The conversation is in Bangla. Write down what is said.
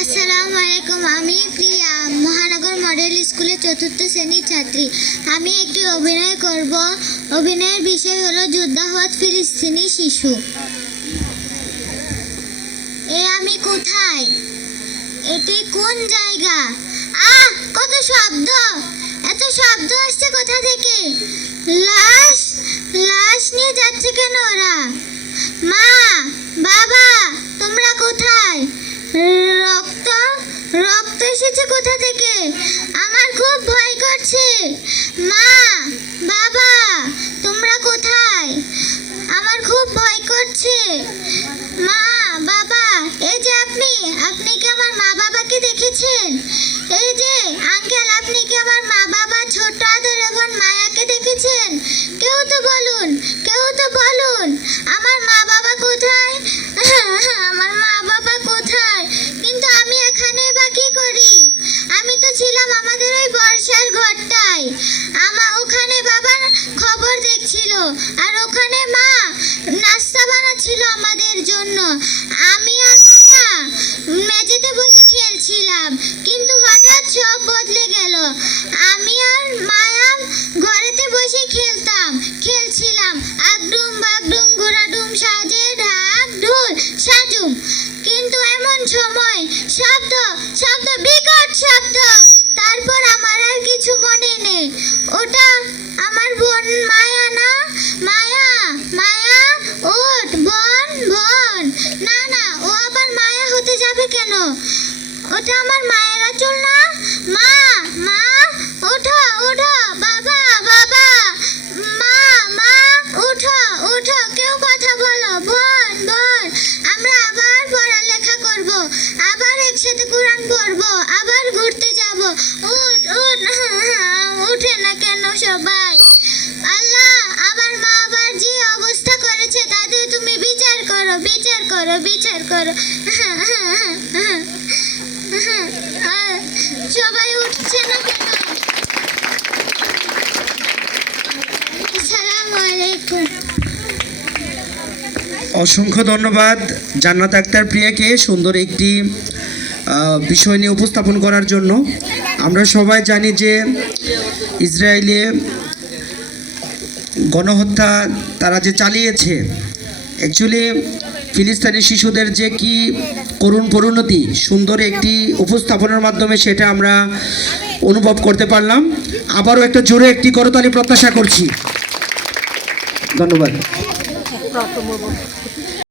আসসালামু আলাইকুম। আমি প্রিয়া, মহানগর মডেল স্কুলের ৪র্থ শ্রেণীর ছাত্রী। আমি একটি অভিনয় করব। অভিনয়ের বিষয় হলো যুদ্ধাহত ফিলিস্তিনি শিশু। আমি কোথায়? এটি কোন জায়গা? কত শব্দ! এত শব্দ আসছে কোথা থেকে? লাশ লাশ নিয়ে যাচ্ছে কেন ওরা? মা, বাবা, তোমরা কোথায়? রক্ত রক্ত এসেছে কোথা থেকে? আমার খুব ভয় করছে। মা, বাবা, তোমরা কোথায়? আমার খুব ভয় করছে। মা, বাবা, এই যে আপনি কি আমার মা বাবাকে দেখেছেন? এই যে আঙ্কেল, আপনি কি আমার মা বাবা ছোট আদর এবং মায়াকে দেখেছেন? কেউ তো বলুন, আমার মা বাবা কোথায়? আমার মা বাবা কোথায়? কিন্তু আমি এখানে বা কি করি? আমি তো ছিলাম আমাদের ওই বর্ষার ঘরটায়। ওখানে বাবা খবর দেখছিল, আর ওখানে মা নাস্তা বানাচ্ছিল আমাদের জন্য। আমি আর মা মেঝেতে বসে খেলছিলাম, কিন্তু হঠাৎ সব বদলে গেল। আমি আর মায়া ঘরেতে বসে খেলছিলাম আগডুম বাগডুম ঘোড়াডুম সাজে ঢাক ঢোল সাজুম। কিন্তু এমন সময় শব্দ বিকট শব্দ। তারপর আমার আর কিছু মনে নেই। ওটা আমার বোন মায়া না? মায়া, ওঠ বোন। না, ও আবার মায়া হতে যাবে কেন? ওটা আমার মায়ের আঁচল না? মা, ওঠো, বাবা, মা, ওঠো, কেউ কথা বলো। বোন, আমরা আবার পড়ালেখা করব, আবার একসাথে কোরআন পড়বো, আবার ঘুরতে যাব। উঠে না কেন সবাই? আল্লাহ, আমার মা আবার যে অবস্থা করেছে তাদের তুমি বিচার করো। সবাই উঠছে না কেন? আসসালামু আলাইকুম। অসংখ্য ধন্যবাদ জান্নাত আক্তার প্রিয়াকে সুন্দর একটি বিষয় নিয়ে উপস্থাপন করার জন্য। আমরা সবাই জানি যে ইসরায়েলে গণহত্যা তারা যে চালিয়েছে, অ্যাকচুয়ালি ফিলিস্তিনি শিশুদের যে কি করুণ পরিণতি সুন্দর একটি উপস্থাপনের মাধ্যমে সেটা আমরা অনুভব করতে পারলাম। আবারও একটা জোরে একটি করতালি প্রত্যাশা করছি। ধন্যবাদ।